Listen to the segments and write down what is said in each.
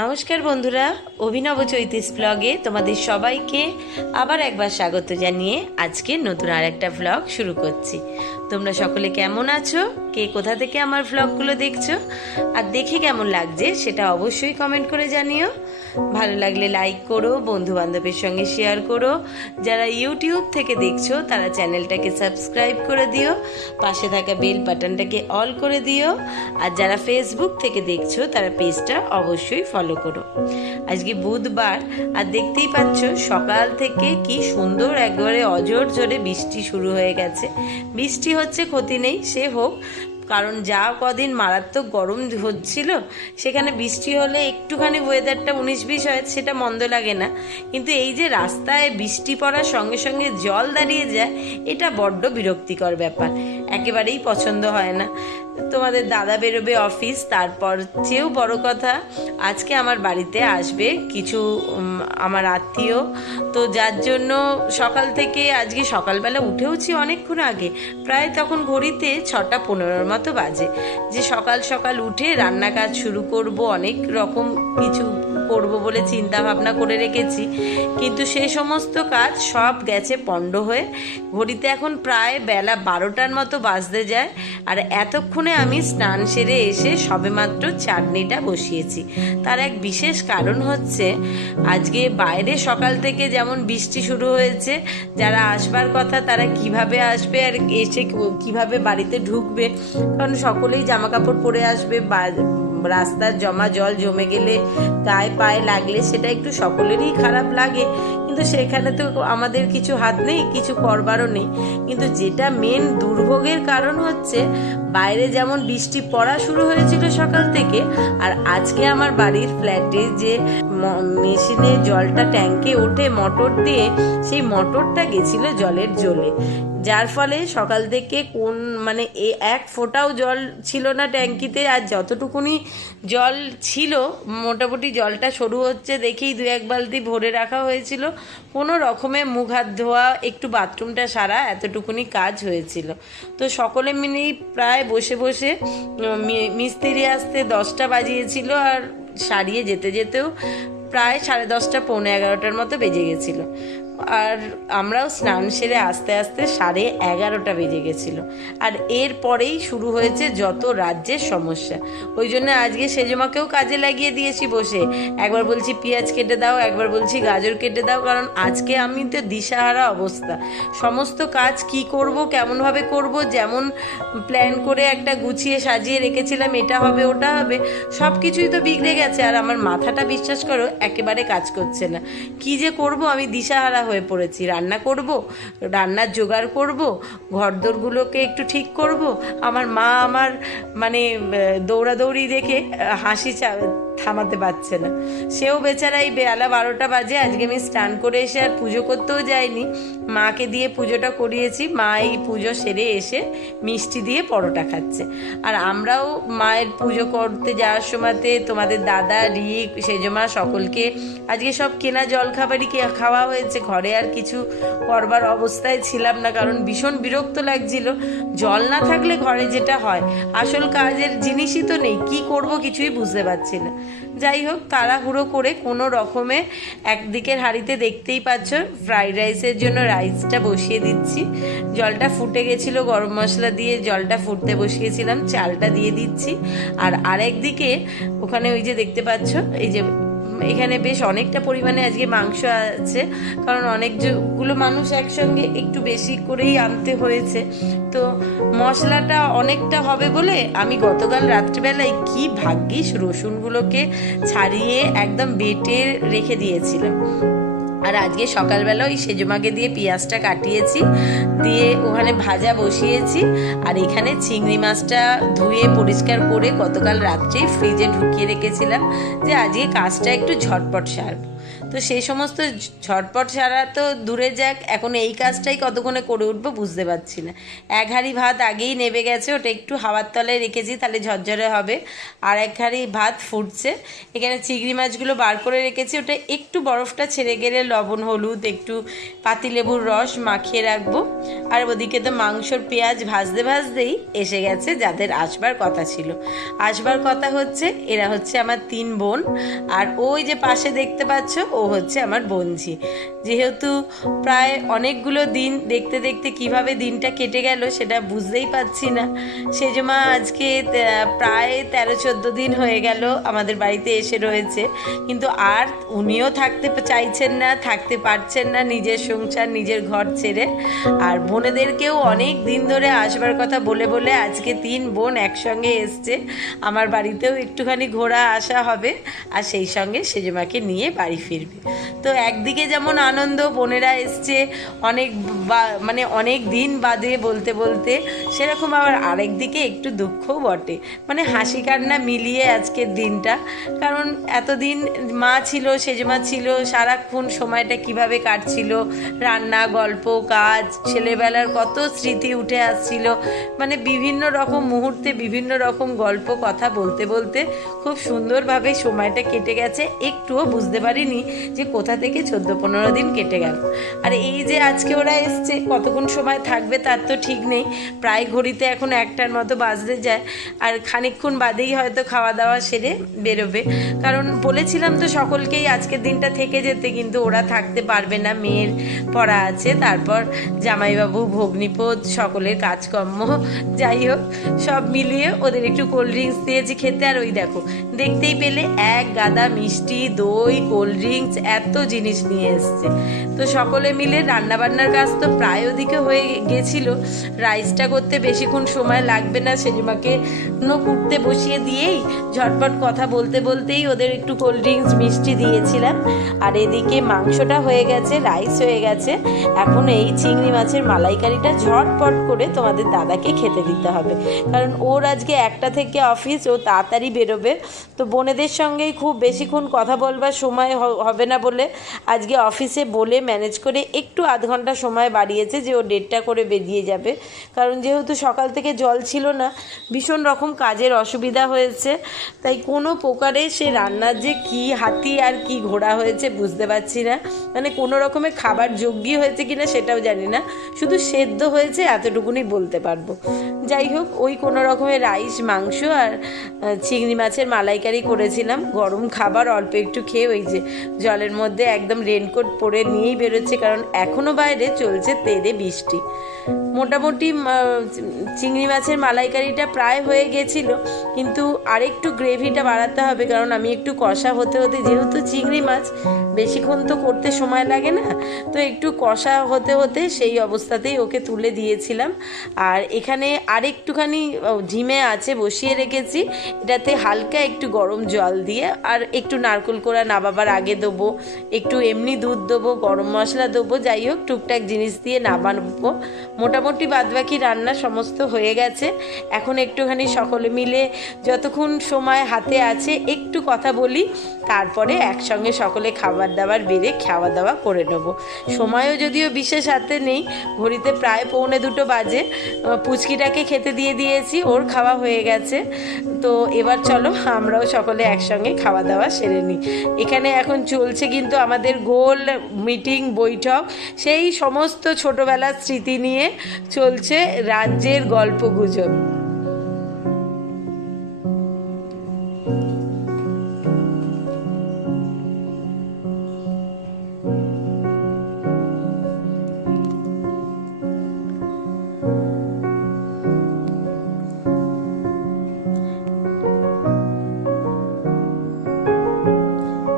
নমস্কার বন্ধুরা, অভিনব চৈতিস ব্লগে তোমাদের সবাইকে আবার একবার স্বাগত জানিয়ে আজকে নতুন আর একটা ব্লগ শুরু করছি। তোমরা সকলে কেমন আছো, কে কোথা থেকে আমার ব্লগগুলো দেখছো আর দেখে কেমন লাগছে সেটা অবশ্যই কমেন্ট করে জানিও। ভালো লাগলে লাইক করো, বন্ধু বান্ধবের সঙ্গে শেয়ার করো। যারা ইউটিউব থেকে দেখছো তারা চ্যানেলটাকে সাবস্ক্রাইব করে দিও, পাশে থাকা বেল বাটনটাকে অল করে দিও। আর যারা ফেসবুক থেকে দেখছো তারা পেজটা অবশ্যই ফলো করো। আজকে বুধবার আর দেখতেই পাচ্ছ সকাল থেকে কি সুন্দর একবারে অঝোর ঝরে বৃষ্টি শুরু হয়ে গেছে। বৃষ্টি হচ্ছে ক্ষতি নেই, সে হোক, কারণ যা কদিন মারাত্মক গরম হচ্ছিল সেখানে বৃষ্টি হলে একটুখানি ওয়েদারটা 19-20 হয়, সেটা মন্দ লাগে না। কিন্তু এই যে রাস্তায় বৃষ্টি পড়ার সঙ্গে সঙ্গে জল দাঁড়িয়ে যায়, এটা বড্ড বিরক্তিকর ব্যাপার, একেবারেই পছন্দ হয় না। তোমাদের দাদা বেরোবে অফিস, তারপর চেয়েও বড় কথা আজকে আমার বাড়িতে আসবে কিছু আমার আত্মীয়। তো যার জন্য সকাল থেকে আজকে সকালবেলা উঠেওছি অনেকক্ষণ আগে, প্রায় তখন ঘড়িতে 6:15 মতো বাজে, যে সকাল সকাল উঠে রান্না কাজ শুরু করব, অনেক রকম কিছু করব বলে চিন্তা ভাবনা করে রেখেছি। কিন্তু সে সমস্ত কাজ সব গেছে পণ্ড হয়ে। ঘড়িতে এখন প্রায় বেলা 12টার মতো বাজতে যায়, আর এতক্ষণে আমি স্নান সেরে এসে সবেমাত্র চাটনিটা বসিয়েছি। তার এক বিশেষ কারণ হচ্ছে আজকে বাইরে সকাল থেকে যেমন বৃষ্টি শুরু হয়েছে, যারা আসবার কথা তারা কিভাবে আসবে আর এসে কিভাবে বাড়িতে ঢুকবে, কারণ সকলেই জামা কাপড় পরে আসবে। রাস্তার জমা জল জমে গেলে গায়ে পায়ে লাগলে সেটা একটু সকলেরই খারাপ লাগে, কিন্তু সেখানে তো আমাদের কিছু হাত নেই, কিছু করবারও নেই। কিন্তু যেটা মেন দুর্ভোগের কারণ হচ্ছে বাইরে যেমন বৃষ্টি পড়া শুরু হয়েছিল সকাল থেকে, আর আজকে আমার বাড়ির ফ্ল্যাটে যে মেশিনে জলটা ট্যাঙ্কে ওঠে মোটর দিয়ে, সেই মোটরটা গেছিল জলের জ্বলে, যার ফলে সকাল থেকে এক ফোঁটাও জল ছিল না ট্যাঙ্কিতে। আর যতটুকুনি জল ছিল মোটামুটি জলটা সরু হচ্ছে দেখেই 2-1 বালতি ভরে রাখা হয়েছিল, কোনো রকমে মুখ হাত ধোয়া, একটু বাথরুমটা সারা, এতটুকুনি কাজ হয়েছিল। তো সকলে মিলেই প্রায় বসে বসে মিস্ত্রি আসতে 10টা বাজিয়েছিল, আর সারিয়ে যেতে যেতেও প্রায় 10:30 পৌনে 11টার মতো বেজে গেছিল। আর আমরাও স্নান সেরে আস্তে আস্তে 11:30 বেজে গেছিল। আর এরপরেই শুরু হয়েছে যত রাজ্যের সমস্যা। ওই জন্য আজকে সেজমাকেও কাজে লাগিয়ে দিয়েছি বসে, একবার বলছি পেঁয়াজ কেটে দাও, একবার বলছি গাজর কেটে দাও, কারণ আজকে আমি তো দিশাহারা অবস্থা। সমস্ত কাজ কি করব, কেমনভাবে করব, যেমন প্ল্যান করে একটা গুছিয়ে সাজিয়ে রেখেছিলাম এটা হবে ওটা হবে, সব কিছুই তো বিগড়ে গেছে। আর আমার মাথাটা বিশ্বাস করো একেবারে কাজ করছে না, কি যে করব আমি দিশাহারা হয়ে পড়েছি। রান্না করব, রান্নার জোগাড় করব, ঘরদোরগুলোকে একটু ঠিক করব। আমার মা আমার দৌড়াদৌড়ি দেখে হাসি থামাতে পারছে না, সেও বেচারা এই বেলা 12টা বাজে। আজকে আমি স্নান করে এসে আর পুজো করতেও যাইনি, মাকে দিয়ে পুজোটা করিয়েছি। মা এই পুজো সেরে এসে মিষ্টি দিয়ে পরোটা খাচ্ছে। আর আমরাও মায়ের পুজো করতে যাওয়ার সময়তে তোমাদের দাদা, রিক, সেজমা সকলকে আজকে সব কেনা জলখাবারই খাওয়া হয়েছে। ঘরে আর কিছু করবার অবস্থায় ছিলাম না, কারণ ভীষণ বিরক্ত লাগছিল। জল না থাকলে ঘরে যেটা হয়, আসল কাজের জিনিসই তো নেই, কি করব কিছুই বুঝতে পারছি না। যাই হোক, তাড়াহুড়ো করে কোনো রকমে একদিকের হাঁড়িতে দেখতেই পাচ্ছ ফ্রাইড রাইসের জন্য রাইসটা বসিয়ে দিচ্ছি। জলটা ফুটে গেছিলো, গরম মশলা দিয়ে জলটা ফুটতে বসিয়েছিলাম, চালটা দিয়ে দিচ্ছি। আর আরেকদিকে ওখানে ওই যে দেখতে পাচ্ছ, এই যে এখানে বেশ অনেকটা পরিমাণে আজকে মাংস আছে, কারণ অনেকগুলো মানুষ একসঙ্গে একটু বেশি করেই আনতে হয়েছে। তো মশলাটা অনেকটা হবে বলে আমি গতকাল রাত্রিবেলায় কি ভাগ্যিস রসুনগুলোকে ছাড়িয়ে একদম বেটে রেখে দিয়েছিলাম। আর আজকে সকালবেলা ওই সেজমাকে দিয়ে পেঁয়াজটা কাটিয়েছি, দিয়ে ওখানে ভাজা বসিয়েছি। আর এখানে চিংড়ি মাছটা ধুয়ে পরিষ্কার করে গতকাল রাত্রে ফ্রিজে ঢুকিয়ে রেখেছিলাম, যে আজকে কাজটা একটু ঝটপট সারব। তো সেই সমস্ত ঝটপট সারা তো দূরে যাক, এখন এই কাজটাই কতক্ষণে করে উঠবো বুঝতে পারছি না। এক হাঁড়ি ভাত আগেই নেবে গেছে, ওটা একটু হাওয়ার তলায় রেখেছি, তাহলে ঝরঝরে হবে। আর এক হাঁড়ি ভাত ফুটছে। এখানে চিংড়ি মাছগুলো বার করে রেখেছি, ওটা একটু বরফটা ছেড়ে গেলে লবণ হলুদ একটু পাতিলেবুর রস মাখিয়ে রাখবো। আর ওদিকে তো মাংসর পেঁয়াজ ভাজতে ভাজতেই এসে গেছে যাদের আসবার কথা ছিল। আসবার কথা হচ্ছে এরা হচ্ছে আমার 3 বোন, আর ওই যে পাশে দেখতে পাচ্ছ ও হচ্ছে আমার বোনঝি। যেহেতু প্রায় অনেকগুলো দিন দেখতে দেখতে কিভাবে দিনটা কেটে গেল সেটা বুঝতেই পারছি না। সেজমা আজকে প্রায় 13-14 দিন হয়ে গেল আমাদের বাড়িতে এসে রয়েছে, কিন্তু আর উনিও থাকতে চাইছেন না, থাকতে পারছেন না নিজের সংসার নিজের ঘর ছেড়ে। আর বোনেদেরকেও অনেক দিন ধরে আসবার কথা বলে বলে আজকে 3 বোন একসঙ্গে এসছে। আমার বাড়িতেও একটুখানি ঘোরা আসা হবে, আর সেই সঙ্গে সেজমাকে নিয়ে বাড়ি ফিরবে। তো একদিকে যেমন আনন্দ, বোনেরা এসছে অনেক মানে অনেক দিন বাদে বলতে বলতে, সেরকম আবার আরেক দিকে একটু দুঃখও বটে, মানে হাসি কান্না মিলিয়ে আজকের দিনটা। কারণ এতদিন মা ছিল, সেজমা ছিল, সারাক্ষণ সময়টা কিভাবে কাটছিল, রান্না গল্প কাজ, ছেলেবেলার কত স্মৃতি উঠে আসছিল, মানে বিভিন্ন রকম মুহূর্তে বিভিন্ন রকম গল্প কথা বলতে বলতে খুব সুন্দরভাবে সময়টা কেটে গেছে। একটুও বুঝতে পারিনি যে কোথা থেকে 14-15 দিন কেটে গেল। আর এই যে আজকে ওরা এসছে, কতক্ষণ সময় থাকবে তার তো ঠিক নেই। প্রায় ঘড়িতে এখন 1টার মতো বাজতে যায়, আর খানিকক্ষণ বাদেই হয়তো খাওয়া দাওয়া সেরে বেরোবে। কারণ বলেছিলাম তো সকলকেই আজকের দিনটা থেকে যেতে, কিন্তু ওরা থাকতে পারবে না, মেয়ের পড়া আছে, তারপর জামাইবাবু ভগ্নিপদ সকলের কাজকর্ম, যাই হোক সব মিলিয়ে ওদের একটু কোল্ড ড্রিঙ্কস দিয়েছি খেতে। আর ওই দেখো দেখতেই পেলে এক গাদা মিষ্টি, দই, কোল্ড ড্রিঙ্কস, এত জিনিস নিয়ে এসছে। তো সকলে মিলে রান্নাবান্নার কাজ তো প্রায় ওদিকে হয়ে গেছিল। রাইসটা করতে বেশিক্ষণ সময় লাগবে না, সেজমাকে কুটতে বসিয়ে দিয়েই ঝটপট কথা বলতে বলতেই ওদের একটু কোল্ড ড্রিঙ্কস মিষ্টি দিয়েছিলাম। আর এদিকে মাংসটা হয়ে গেছে, রাইস হয়ে গেছে। এখন এই চিংড়ি মাছের মালাইকারিটা ঝটপট করে তোমাদের দাদাকে খেতে দিতে হবে, কারণ ওর আজকে 1টা থেকে অফিস, ও তাড়াতাড়ি বেরোবে। তো বোনেদের সঙ্গেই খুব বেশিক্ষণ কথা বলবার সময় হবে না বলে আজকে অফিসে বলে ম্যানেজ করে একটু আধ ঘন্টা সময় বাড়িয়েছে, যে ও 1:30 করে বেরিয়ে যাবে। কারণ যেহেতু সকাল থেকে জল ছিল না, ভীষণ রকম কাজের অসুবিধা হয়েছে, তাই কোনো প্রকারে সে রান্নার যে কি হাতি আর কি ঘোড়া হয়েছে বুঝতে পারছি না। মানে কোনো রকমে খাবার যোগ্যই হয়েছে কিনা সেটাও জানি না, শুধু সেদ্ধ হয়েছে এতটুকুনি বলতে পারবো। যাই হোক ওই কোনো রকমের রাইস, মাংস আর চিংড়ি মাছের মালাইকারি করেছিলাম। গরম খাবার অল্প একটু খেয়ে ওই যে জলের মধ্যে একদম রেনকোট পরে নিয়েই বেরোচ্ছে, কারণ এখনও বাইরে চলছে তেড়ে বৃষ্টি। মোটামুটি চিংড়ি মাছের মালাইকারিটা প্রায় হয়ে গেছিল, কিন্তু আরেকটু গ্রেভিটা বাড়াতে হবে, কারণ আমি একটু কষা হতে হতে, যেহেতু চিংড়ি মাছ বেশিক্ষণ তো করতে সময় লাগে না, তো একটু কষা হতে হতে সেই অবস্থাতেই ওকে তুলে দিয়েছিলাম। আর এখানে আরেকটুখানি ঝিমে আছে বসিয়ে রেখেছি, এটাতে হালকা একটু গরম জল দিয়ে আর একটু নারকেল কোড়া নামাবার আগে দেবো, একটু এমনি দুধ দেবো, গরম মশলা দেবো, যাই হোক টুকটাক জিনিস দিয়ে নামাবো। মোটামুটি বাদবাকি রান্না সমস্ত হয়ে গেছে। এখন একটুখানি সকলে মিলে যতক্ষণ সময় হাতে আছে একটু কথা বলি, তারপরে একসঙ্গে সকলে খাবার দাবার বেড়ে খাওয়া দাওয়া করে নেব। সময়ও যদিও বিশেষ হাতে নেই, ঘড়িতে প্রায় 1:45 বাজে। পুচকিটাকে খেতে দিয়ে দিয়েছি, ওর খাওয়া হয়ে গেছে। তো এবার চলো আমরাও সকলে একসঙ্গে খাওয়া দাওয়া সেরে নিই। এখানে এখন চলছে কিন্তু আমাদের গোল মিটিং বৈঠক, সেই সমস্ত ছোটোবেলার স্মৃতি নিয়ে চলছে রাজ্যের গল্পগুজব।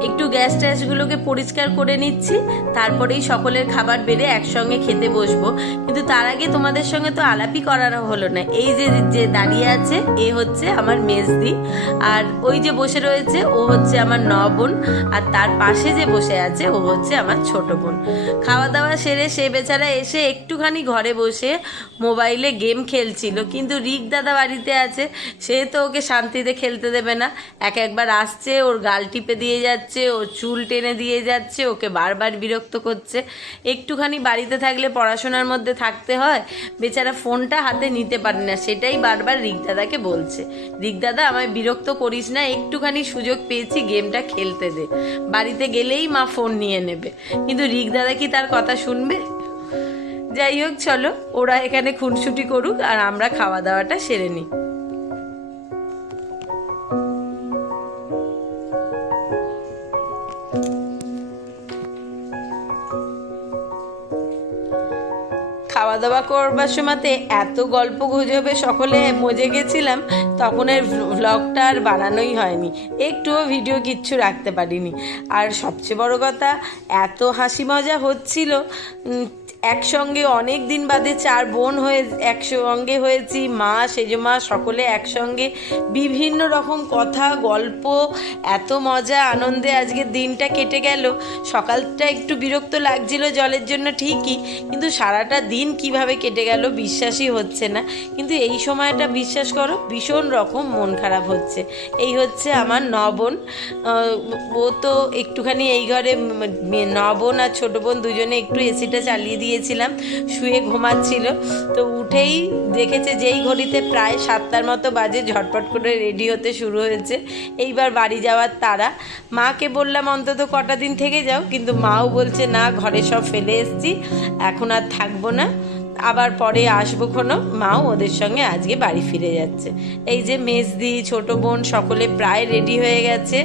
একটু গ্যাস ট্যাসগুলোকে পরিষ্কার করে নিচ্ছি, তারপরেই সকলের খাবার বেড়ে একসঙ্গে খেতে বসবো। কিন্তু তার আগে তোমাদের সঙ্গে তো আলাপই করানো হলো না। এই যে দাঁড়িয়ে আছে এ হচ্ছে আমার মেজদি, আর ওই যে বসে রয়েছে ও হচ্ছে আমার বোন, আর তার পাশে যে বসে আছে ও হচ্ছে আমার ছোট বোন। খাওয়া দাওয়া সেরে সে বেচারা এসে একটুখানি ঘরে বসে মোবাইলে গেম খেলছিল, কিন্তু রিক দাদা বাড়িতে আছে, সে তো ওকে শান্তিতে খেলতে দেবে না। একবার আসছে, ওর গাল টিপে দিয়ে যাচ্ছে, ও চুল টেনে দিয়ে যাচ্ছে, ওকে বারবার বিরক্ত করছে। একটুখানি বাড়িতে থাকলে পড়াশোনার মধ্যে থাকতে হয়, বেচারা ফোনটা হাতে নিতে পারে না, সেটাই বারবার রিকদাদাকে বলছে, রিকদাদা আমায় বিরক্ত করিস না, একটুখানি সুযোগ পেয়েছি গেমটা খেলতে দে। বাড়িতে গেলেই মা ফোন নিয়ে নেবে, কিন্তু রিকদাদা কি তার কথা শুনবে? যাই হোক, চলো ওরা এখানে খুনসুটি করুক আর আমরা খাওয়া দাওয়াটা সেরে নিই। খাওয়া দাওয়া করবার সময়তে এত গল্প গুজবে সকলে মজে গেছিলাম, তখন এর ভ্লগটা আর বানানোই হয়নি, একটুও ভিডিও কিচ্ছু রাখতে পারিনি। আর সবচেয়ে বড় কথা, এত হাসি মজা হচ্ছিল, একসঙ্গে অনেক দিন বাদে 4 বোন হয়ে একসঙ্গে হয়েছি, মা সেজমা সকলে একসঙ্গে, বিভিন্ন রকম কথা গল্প, এত মজা আনন্দে আজকের দিনটা কেটে গেল। সকালটা একটু বিরক্ত লাগছিল জলের জন্য ঠিকই, কিন্তু সারাটা দিন কিভাবে কেটে গেল বিশ্বাসই হচ্ছে না। কিন্তু এই সময়টা বিশ্বাস করো ভীষণ রকম মন খারাপ হচ্ছে। এই হচ্ছে আমার 9 বোন, ও তো একটুখানি এই ঘরে 9 বোন আর ছোটো বোন দুজনে একটু এসিটা চালিয়ে দিয়েছিলাম, শুয়ে ঘুমাচ্ছিল, তো উঠেই দেখেছে যেই ঘড়িতে প্রায় 7টার মতো বাজে, ঝটপট করে রেডি হতে শুরু হয়েছে, এইবার বাড়ি যাওয়ার তারা। মাকে বললাম অন্তত কটা দিন থেকে যাও, কিন্তু মাও বলছে না, ঘরে সব ফেলে এসছি, এখন আর থাকবো না, আবার পরে আসবো কোনো। মাও ওদের সঙ্গে আজকে বাড়ি ফিরে যাচ্ছে। এই যে মেজদি, ছোট বোন সকলে প্রায় রেডি হয়ে গেছে,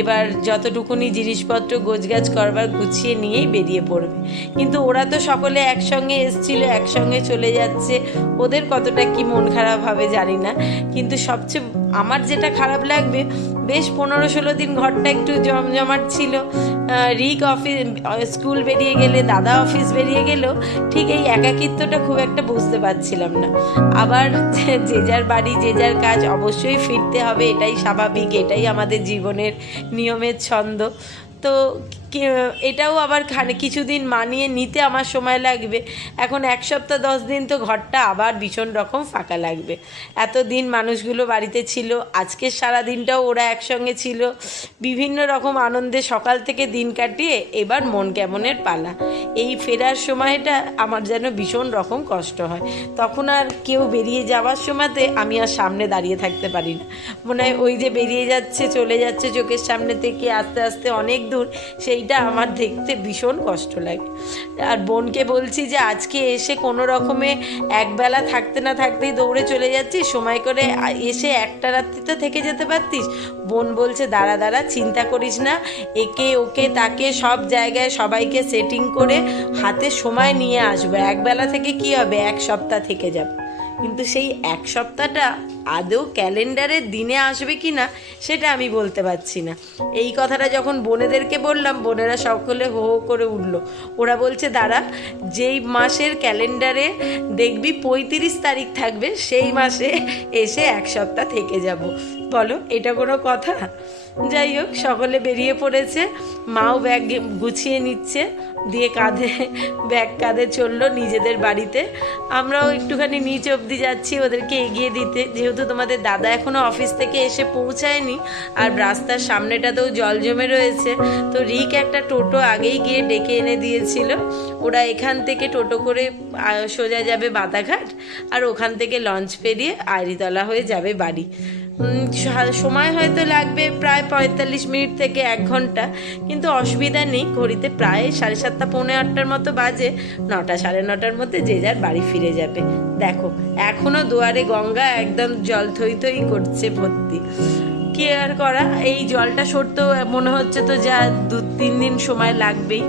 এবার যতটুকুনি জিনিসপত্র গোছগাছ করবার গুছিয়ে নিয়েই বেরিয়ে পড়বে। কিন্তু ওরা তো সকলে একসঙ্গে এসছিল, একসঙ্গে চলে যাচ্ছে, ওদের কতটা কি মন খারাপ হবে জানি না। কিন্তু সবচেয়ে আমার যেটা খারাপ লাগবে, বেশ 15-16 দিন ঘরটা একটু জমজমাট ছিল, রিক অফিস স্কুল বেরিয়ে গেলে, দাদা অফিস বেরিয়ে গেলেও ঠিক এই একাকিত্বটা খুব একটা বুঝতে পারছিলাম না। আবার যে যার বাড়ি যে যার কাজ অবশ্যই ফিরতে হবে, এটাই স্বাভাবিক, এটাই আমাদের জীবনের নিয়মের ছন্দ। তো এটাও আবার কিছুদিন মানিয়ে নিতে আমার সময় লাগবে। এখন 1 সপ্তাহ 10 দিন তো ঘরটা আবার ভীষণ রকম ফাঁকা লাগবে। এতদিন মানুষগুলো বাড়িতে ছিল, আজকের সারা দিনটাও ওরা একসঙ্গে ছিল, বিভিন্ন রকম আনন্দে সকাল থেকে দিন কাটিয়ে এবার মন কেমনের পালা। এই ফেরার সময়টা আমার যেন ভীষণ রকম কষ্ট হয়। তখন আর কেউ বেরিয়ে যাওয়ার সময়তে আমি আর সামনে দাঁড়িয়ে থাকতে পারি না, মনে হয় ওই যে বেরিয়ে যাচ্ছে, চলে যাচ্ছে চোখের সামনে থেকে আস্তে আস্তে অনেক দূর, সেইটা আমার দেখতে ভীষণ কষ্ট লাগে। আর বোনকে বলছি যে আজকে এসে কোনো রকমে একবেলা থাকতে না থাকতেই দৌড়ে চলে যাচ্ছিস, সময় করে এসে একটা রাত্রি তো থেকে যেতে পারতিস। বোন বলছে দাঁড়া দাঁড়া, চিন্তা করিস না, একে ওকে তাকে সব জায়গায় সবাইকে সেটিং করে হাতে সময় নিয়ে আসবো, একবেলা থেকে কি হবে, 1 সপ্তাহ থেকে যাবে। কিন্তু সেই 1 সপ্তাহটা আদৌ ক্যালেন্ডারের দিনে আসবে কি না সেটা আমি বলতে পারছি না। এই কথাটা যখন বোনেদেরকে বললাম, বোনেরা সকলে হো হো করে উঠল। ওরা বলছে দাঁড়া, যেই মাসের ক্যালেন্ডারে দেখবি 35 তারিখ থাকবে, সেই মাসে এসে 1 সপ্তাহ থেকে যাব। বলো এটা কোনো কথা? যাই হোক, সকলে বেরিয়ে পড়েছে, মাও ব্যাগ গুছিয়ে নিচ্ছে, দিয়ে ব্যাগ কাঁধে চললো নিজেদের বাড়িতে। আমরাও একটুখানি নিচ অবধি যাচ্ছি ওদেরকে এগিয়ে দিতে, যেহেতু তোমাদের দাদা এখনও অফিস থেকে এসে পৌঁছায়নি, আর রাস্তার সামনেটাতেও জল জমে রয়েছে। তো রিক একটা টোটো আগেই গিয়ে ডেকে এনে দিয়েছিল, ওরা এখান থেকে টোটো করে সোজা যাবে বাদাঘাট, আর ওখান থেকে লঞ্চ পেরিয়ে আইরিতলা হয়ে যাবে বাড়ি। সময় হয়তো লাগবে প্রায় 45 মিনিট থেকে 1 ঘন্টা, কিন্তু অসুবিধা নেই, ঘড়িতে প্রায় 7:30 পৌনে 8টার মতো বাজে, 9টা 9:30টার মধ্যে যে যার বাড়ি ফিরে যাবে। দেখো এখনও দুয়ারে গঙ্গা একদম জল থই থই করছে ভর্তি। কি আর করা, এই জলটা সরতেও মনে হচ্ছে তো যা 2-3 দিন সময় লাগবেই।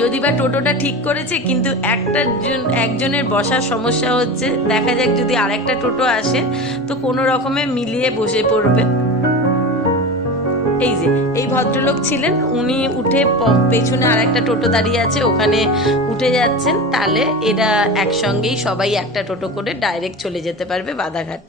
যদি বা টোটোটা ঠিক করেছে, কিন্তু একজনের বসার সমস্যা হচ্ছে, দেখা যাক যদি আরেকটা টোটো আসে তো কোনো রকমে মিলিয়ে বসে পড়বে। এই যে এই ভদ্রলোক ছিলেন, উনি উঠে পেছনে আরেকটা টোটো দাঁড়িয়ে আছে, ওখানে উঠে যাচ্ছেন, তাহলে এরা একসঙ্গেই সবাই একটা টোটো করে ডাইরেক্ট চলে যেতে পারবে বাদাঘাট।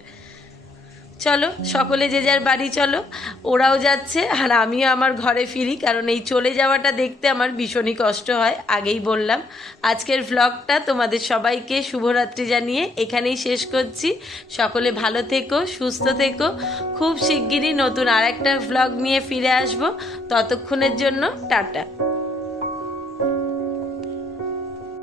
চলো সকলে যে যার বাড়ি চলো, ওরাও যাচ্ছে আর আমিও আমার ঘরে ফিরি, কারণ এই চলে যাওয়াটা দেখতে আমার ভীষণই কষ্ট হয়, আগেই বললাম। আজকের ভ্লগটা তোমাদের সবাইকে শুভরাত্রি জানিয়ে এখানেই শেষ করছি। সকলে ভালো থেকো, সুস্থ থেকো। খুব শিগগিরই নতুন আর একটা ভ্লগ নিয়ে ফিরে আসবো। ততক্ষণের জন্য টাটা।